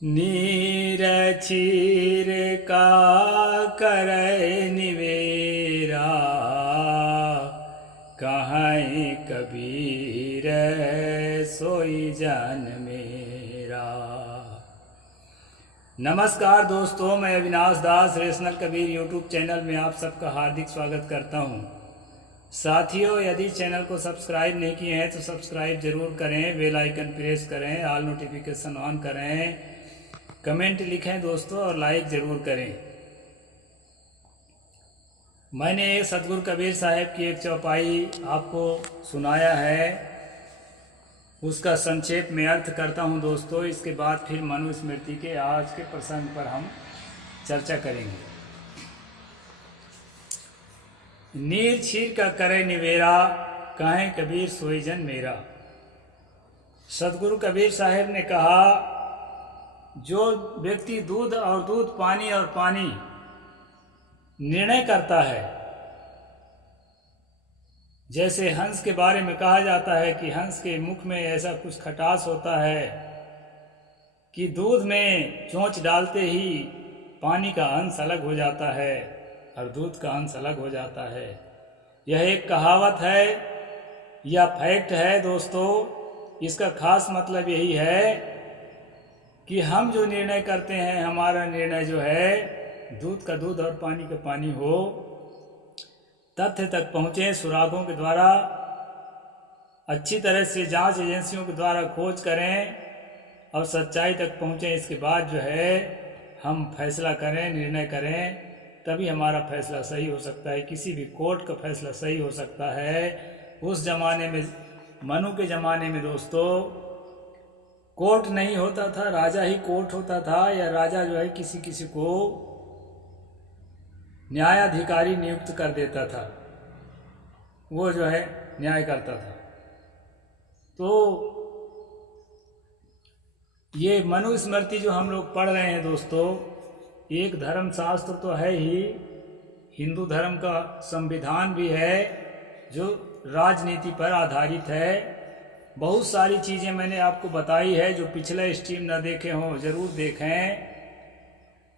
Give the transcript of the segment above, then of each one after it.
नीर चीर का करे निवेरा, कहाँ कबीर सोई जन मेरा। नमस्कार दोस्तों, मैं अविनाश दास रेशनल कबीर यूट्यूब चैनल में आप सबका हार्दिक स्वागत करता हूं। साथियों, यदि चैनल को सब्सक्राइब नहीं किए हैं तो सब्सक्राइब जरूर करें, बेल आइकन प्रेस करें, ऑल नोटिफिकेशन ऑन करें, कमेंट लिखें दोस्तों और लाइक ज़रूर करें। मैंने सतगुरु कबीर साहब की एक चौपाई आपको सुनाया है, उसका संक्षेप में अर्थ करता हूं दोस्तों। इसके बाद फिर मनुस्मृति के आज के प्रसंग पर हम चर्चा करेंगे। नीर छीर का करे निवेरा, कहें कबीर सोई जन मेरा। सतगुरु कबीर साहब ने कहा, जो व्यक्ति दूध और दूध, पानी और पानी निर्णय करता है, जैसे हंस के बारे में कहा जाता है कि हंस के मुख में ऐसा कुछ खटास होता है कि दूध में चोंच डालते ही पानी का अंश अलग हो जाता है और दूध का अंश अलग हो जाता है। यह एक कहावत है या फैक्ट है दोस्तों। इसका खास मतलब यही है कि हम जो निर्णय करते हैं, हमारा निर्णय जो है दूध का दूध और पानी का पानी हो, तथ्य तक पहुँचे सुरागों के द्वारा, अच्छी तरह से जांच एजेंसियों के द्वारा खोज करें और सच्चाई तक पहुँचें। इसके बाद जो है हम फैसला करें, निर्णय करें, तभी हमारा फैसला सही हो सकता है। किसी भी कोर्ट का फैसला सही हो सकता है। उस जमाने में, मनु के ज़माने में दोस्तों, कोर्ट नहीं होता था, राजा ही कोर्ट होता था, या राजा जो है किसी किसी को न्यायाधिकारी नियुक्त कर देता था, वो जो है न्याय करता था। तो ये मनुस्मृति जो हम लोग पढ़ रहे हैं दोस्तों, एक धर्मशास्त्र तो है ही, हिंदू धर्म का संविधान भी है जो राजनीति पर आधारित है। बहुत सारी चीज़ें मैंने आपको बताई है, जो पिछले स्ट्रीम न देखे हों ज़रूर देखें।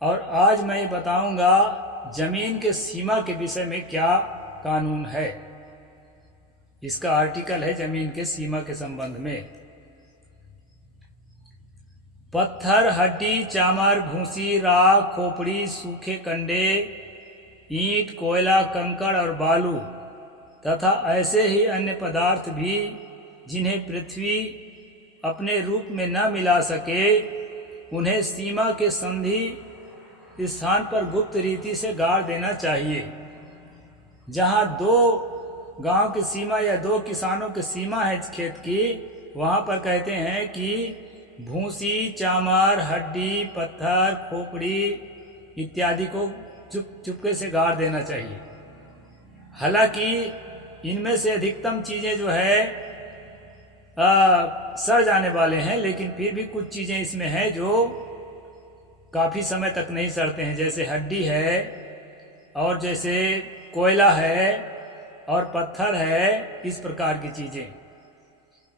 और आज मैं बताऊंगा जमीन के सीमा के विषय में क्या कानून है। इसका आर्टिकल है जमीन के सीमा के संबंध में। पत्थर, हड्डी, चामर, भूसी, राख, खोपड़ी, सूखे कंडे, ईंट, कोयला, कंकड़ और बालू तथा ऐसे ही अन्य पदार्थ भी जिन्हें पृथ्वी अपने रूप में न मिला सके, उन्हें सीमा के संधि स्थान पर गुप्त रीति से गाड़ देना चाहिए। जहाँ दो गांव की सीमा या दो किसानों की सीमा है खेत की, वहाँ पर कहते हैं कि भूसी, चामर, हड्डी, पत्थर, खोपड़ी इत्यादि को चुपके से गाड़ देना चाहिए। हालांकि इनमें से अधिकतम चीज़ें जो है सड़ जाने वाले हैं, लेकिन फिर भी कुछ चीज़ें इसमें हैं जो काफ़ी समय तक नहीं सड़ते हैं, जैसे हड्डी है और जैसे कोयला है और पत्थर है, इस प्रकार की चीज़ें।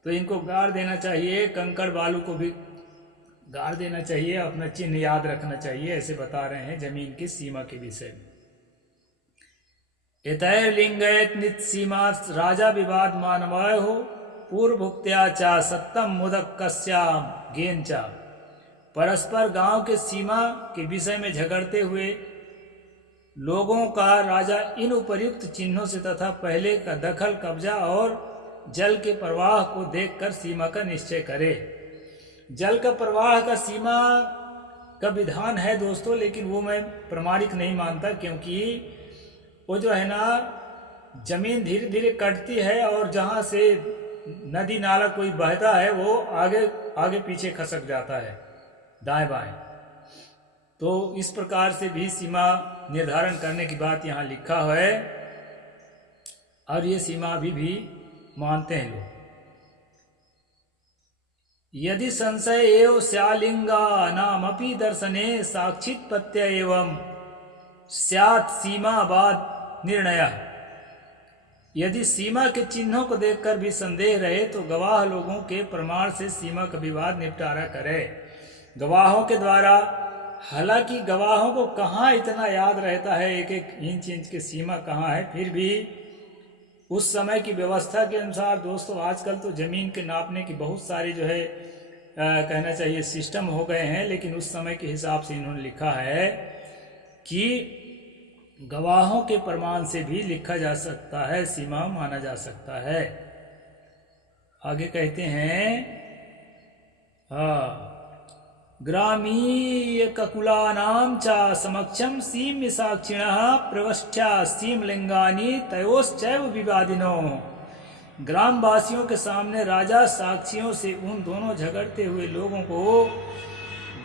तो इनको गाड़ देना चाहिए। कंकड़ बालू को भी गाड़ देना चाहिए, अपना चिन्ह याद रखना चाहिए। ऐसे बता रहे हैं जमीन की सीमा के विषय में। एतैर लिंगयत नित सीमा राजा विवाद मानवाय हो, पूर्व भुक्त्या चा सत्तम मुदक कस्याम गेंचा। परस्पर गांव के सीमा के विषय में झगड़ते हुए लोगों का राजा इन उपर्युक्त चिन्हों से तथा पहले का दखल, कब्जा और जल के प्रवाह को देखकर सीमा का निश्चय करे। जल का प्रवाह का सीमा का विधान है दोस्तों, लेकिन वो मैं प्रमाणिक नहीं मानता, क्योंकि वो जो है ना, जमीन धीरे धीरे कटती है और जहाँ से नदी नाला कोई बहता है वो आगे आगे पीछे खसक जाता है, दाएं बाएं। तो इस प्रकार से भी सीमा निर्धारण करने की बात यहाँ लिखा है, और ये सीमा अभी भी मानते हैं लोग। यदि संशय एव स्यालिंगा नामपि दर्शने साक्षित पत्य एवं स्यात् सीमावाद निर्णय। यदि सीमा के चिन्हों को देखकर भी संदेह रहे तो गवाह लोगों के प्रमाण से सीमा का विवाद निपटारा करे। गवाहों के द्वारा। हालांकि गवाहों को कहाँ इतना याद रहता है एक एक इंच की सीमा कहाँ है, फिर भी उस समय की व्यवस्था के अनुसार दोस्तों, आजकल तो जमीन के नापने की बहुत सारी जो है कहना चाहिए सिस्टम हो गए हैं, लेकिन उस समय के हिसाब से इन्होंने लिखा है कि गवाहों के प्रमाण से भी लिखा जा सकता है, सीमा माना जा सकता है। आगे कहते हैं ग्रामीय ककुलानाम च समक्षम सीम साक्षिणः प्रवष्ठ्या सीम लिंगानी तयोश्चैव विवादिनो। ग्रामवासियों के सामने राजा साक्षियों से उन दोनों झगड़ते हुए लोगों को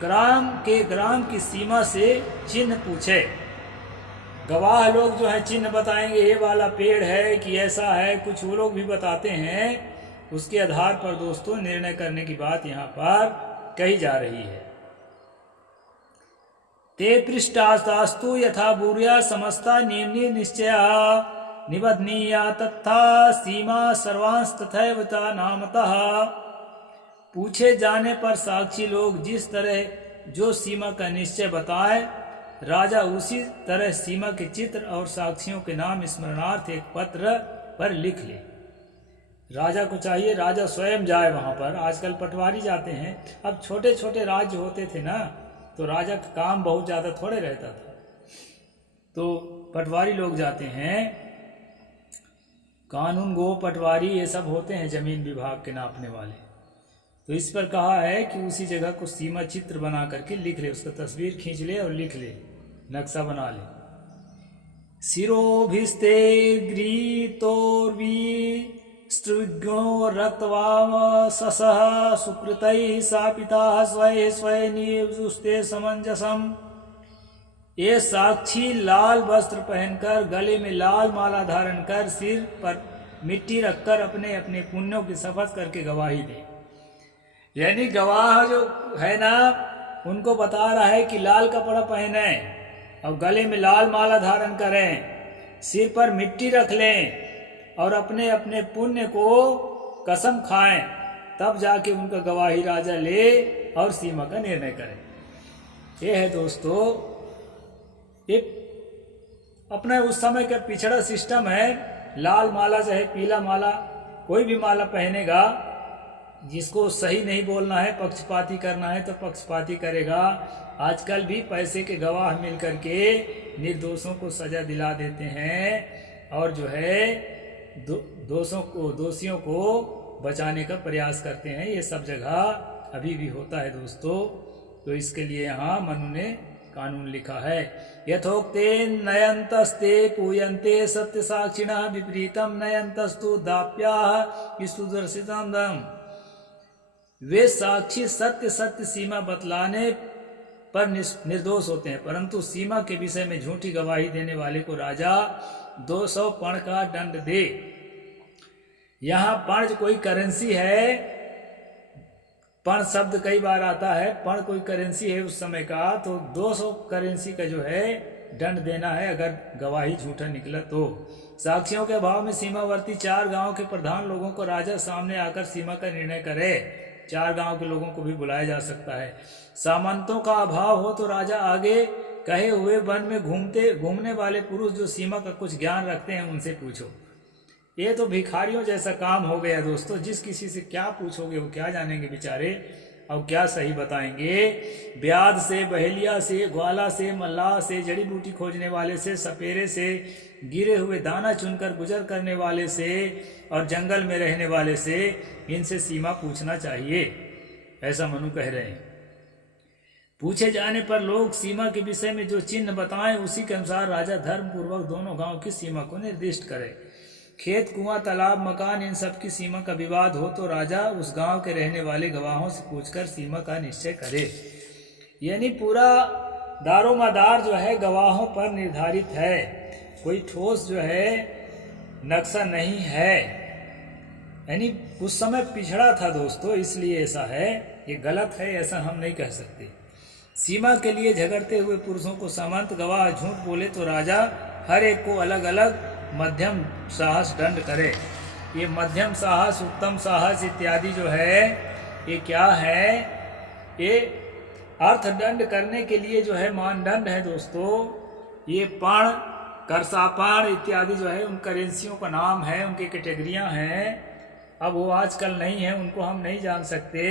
ग्राम की सीमा से चिन्ह पूछे। गवाह लोग जो है चिन्ह बताएंगे, ये वाला पेड़ है कि ऐसा है, कुछ वो लोग भी बताते हैं। उसके आधार पर दोस्तों निर्णय करने की बात यहाँ पर कही जा रही है। ते पृष्ठास्तु यथा भूर्या समस्ता निम्नि निश्चया निबध्नीया तथा सीमा सर्वांश तथैव नामतः। पूछे जाने पर साक्षी लोग जिस तरह जो सीमा का निश्चय बताए, राजा उसी तरह सीमा के चित्र और साक्षियों के नाम स्मरणार्थ एक पत्र पर लिख ले। राजा को चाहिए राजा स्वयं जाए वहां पर। आजकल पटवारी जाते हैं। अब छोटे छोटे राज्य होते थे ना, तो राजा का काम बहुत ज़्यादा थोड़े रहता था, तो पटवारी लोग जाते हैं। कानून गो पटवारी ये सब होते हैं जमीन विभाग के नापने वाले। तो इस पर कहा है कि उसी जगह को सीमा चित्र बना करके लिख ले, उसका तस्वीर खींच ले और लिख ले, नक्शा बना ले। शिरोभिस्ते गृहीतोर्वी स्त्रिज्ञो रक्तवाव ससः सुकृतैः शापिताः स्वये स्वये नियुस्ते समंजसम। ये साक्षी लाल वस्त्र पहनकर, गले में लाल माला धारण कर, सिर पर मिट्टी रखकर अपने अपने पुण्यों की शपथ करके गवाही दे। यानी गवाह जो है ना, उनको बता रहा है कि लाल कपड़ा पहने और गले में लाल माला धारण करें, सिर पर मिट्टी रख लें और अपने अपने पुण्य को कसम खाएं, तब जाके उनका गवाही राजा ले और सीमा का निर्णय करे। ये है दोस्तों, ये अपने उस समय का पिछड़ा सिस्टम है। लाल माला चाहे पीला माला, कोई भी माला पहनेगा, जिसको सही नहीं बोलना है, पक्षपाती करना है तो पक्षपाती करेगा। आजकल भी पैसे के गवाह मिलकर के निर्दोषों को सजा दिला देते हैं और जो है दोषियों को बचाने का प्रयास करते हैं। ये सब जगह अभी भी होता है दोस्तों। तो इसके लिए यहाँ मनु ने कानून लिखा है। यथोक्ते नयंतस्ते पूयन्ते सत्य साक्षिणः विपरीतम नयंतस्तु दाप्याः सुदर्शितम्। वे साक्षी सत्य सत्य सीमा बतलाने पर निर्दोष होते हैं, परंतु सीमा के विषय में झूठी गवाही देने वाले को राजा 200 पण का दंड दे। यहाँ पण कोई करेंसी है, पण शब्द कई बार आता है, पण कोई करेंसी है उस समय का, तो 200 करेंसी का जो है दंड देना है अगर गवाही झूठा निकला तो। साक्षियों के अभाव में सीमावर्ती 4 गांव के प्रधान लोगों को राजा सामने आकर सीमा का निर्णय करे। 4 गांव के लोगों को भी बुलाया जा सकता है। सामंतों का अभाव हो तो राजा आगे कहे हुए वन में घूमने वाले पुरुष जो सीमा का कुछ ज्ञान रखते हैं उनसे पूछो। ये तो भिखारियों जैसा काम हो गया दोस्तों। जिस किसी से क्या पूछोगे वो क्या जानेंगे बेचारे, और क्या सही बताएंगे। ब्याद से, बहेलिया से, ग्वाला से, मल्लाह से, जड़ी बूटी खोजने वाले से, सपेरे से, गिरे हुए दाना चुनकर गुजर करने वाले से और जंगल में रहने वाले से, इनसे सीमा पूछना चाहिए, ऐसा मनु कह रहे हैं। पूछे जाने पर लोग सीमा के विषय में जो चिन्ह बताएं उसी के अनुसार राजा धर्म पूर्वक दोनों गांव की सीमा को निर्दिष्ट करे। खेत, कुआं, तालाब, मकान, इन सब की सीमा का विवाद हो तो राजा उस गांव के रहने वाले गवाहों से पूछकर सीमा का निश्चय करे। यानी पूरा दारोमदार जो है गवाहों पर निर्धारित है, कोई ठोस जो है नक्शा नहीं है। यानी उस समय पिछड़ा था दोस्तों, इसलिए ऐसा है। ये गलत है ऐसा हम नहीं कह सकते। सीमा के लिए झगड़ते हुए पुरुषों को सामंत गवाह झूठ बोले तो राजा हर एक को अलग अलग मध्यम साहस दंड करे। ये मध्यम साहस, उत्तम साहस इत्यादि जो है ये क्या है, ये अर्थदंड करने के लिए जो है मानदंड है दोस्तों, ये पण, करसापण इत्यादि जो है उन करेंसियों का नाम है, उनकी कैटेगरियां हैं। अब वो आजकल नहीं है, उनको हम नहीं जान सकते,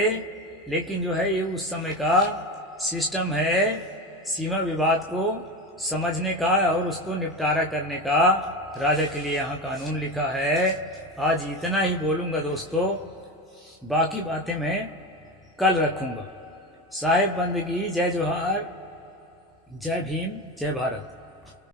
लेकिन जो है ये उस समय का सिस्टम है सीमा विवाद को समझने का और उसको निपटारा करने का। राजा के लिए यहाँ कानून लिखा है। आज इतना ही बोलूँगा दोस्तों, बाकी बातें मैं कल रखूँगा। साहेब बंदगी, जय जोहार, जय भीम, जय भारत।